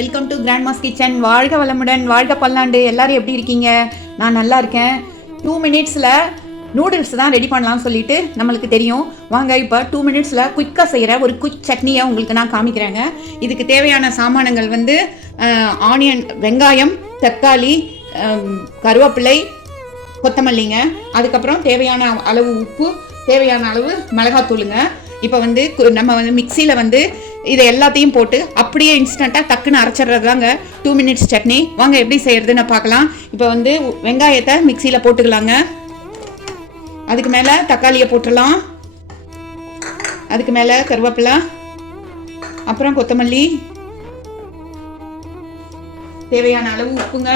Welcome to Grandma's kitchen. வாழ்க வளமுடன், வாழ்க பல்லாண்டு. எல்லாரும் எப்படி இருக்கீங்க? நான் நல்லா இருக்கேன். 2 மினிட்ஸில் நூடுல்ஸ் தான் ரெடி பண்ணலாம்னு சொல்லிட்டு நம்மளுக்கு தெரியும். வாங்க இப்போ 2 மினிட்ஸில் குயிக்காக செய்கிற ஒரு குயிக் சட்னியை உங்களுக்கு நான் காமிக்கிறேங்க. இதுக்கு தேவையான சாமானங்கள் வந்து ஆனியன், வெங்காயம், தக்காளி, கருவேப்பிலை, கொத்தமல்லிங்க. அதுக்கப்புறம் தேவையான அளவு உப்பு, தேவையான அளவு மிளகாத்தூளுங்க. இப்போ வந்து நம்ம வந்து மிக்சியில் வந்து இதை எல்லாத்தையும் போட்டு அப்படியே இன்ஸ்டண்ட்டாக டக்குன்னு அரைச்சிட்றது தாங்க 2 மினிட்ஸ் சட்னி. வாங்க எப்படி செய்கிறதுன்னு பார்க்கலாம். இப்போ வந்து வெங்காயத்தை மிக்சியில் போட்டுக்கலாங்க. அதுக்கு மேலே தக்காளியை போட்டுடலாம். அதுக்கு மேலே கருவேப்பிலை, அப்புறம் கொத்தமல்லி, தேவையான அளவு உப்புங்க,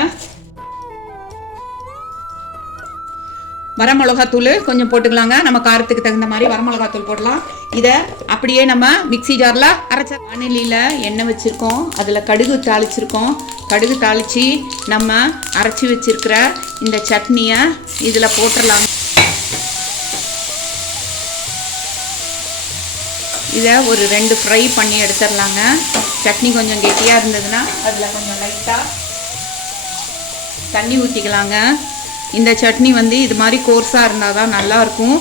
வரமிளகாத்தூள் கொஞ்சம் போட்டுக்கலாங்க. நம்ம காரத்துக்கு தகுந்த மாதிரி வரமிளகாத்தூள் போடலாம். இதை அப்படியே நம்ம மிக்சி ஜாரில் அரைச்ச வானிலையில் எண்ணெய் வச்சுருக்கோம். அதில் கடுகு தாளிச்சிருக்கோம். கடுகு தாளித்து நம்ம அரைச்சி வச்சுருக்கிற இந்த சட்னியை இதில் போட்டுடலாங்க. இதை ஒரு 2 ஃப்ரை பண்ணி எடுத்துடலாங்க. சட்னி கொஞ்சம் கெட்டியாக இருந்ததுன்னா அதில் கொஞ்சம் லைட்டாக தண்ணி ஊற்றிக்கலாங்க. இந்த சட்னி வந்து இது மாதிரி கோர்ஸாக இருந்தால் தான் நல்லாயிருக்கும்.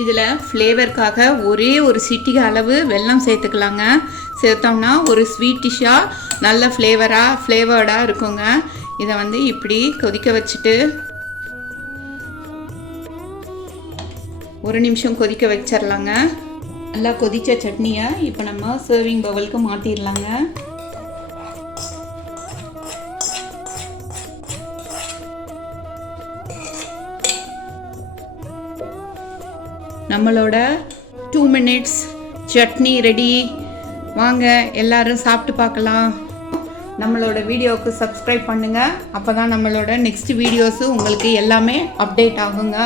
இதில் ஃப்ளேவருக்காக ஒரே ஒரு சிட்டிகை அளவு வெல்லம் சேர்த்துக்கலாங்க. சேர்த்தோம்னா ஒரு ஸ்வீட்டிஷாக நல்ல ஃப்ளேவர்டாக இருக்குங்க. இதை வந்து இப்படி கொதிக்க வச்சுட்டு 1 நிமிஷம் கொதிக்க வச்சிடலாங்க. நல்லா கொதித்த சட்னியை இப்போ நம்ம சர்விங் பவுலுக்கு மாற்றிடலாங்க. நம்மளோட 2 மினிட்ஸ் சட்னி ரெடி. வாங்க எல்லாரும் சாப்பிட்டு பார்க்கலாம். நம்மளோட வீடியோவுக்கு சப்ஸ்கிரைப் பண்ணுங்கள். அப்போ தான் நம்மளோட நெக்ஸ்ட் வீடியோஸு உங்களுக்கு எல்லாமே அப்டேட் ஆகுங்க.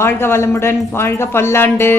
வாழ்க வளமுடன், வாழ்க பல்லாண்டு.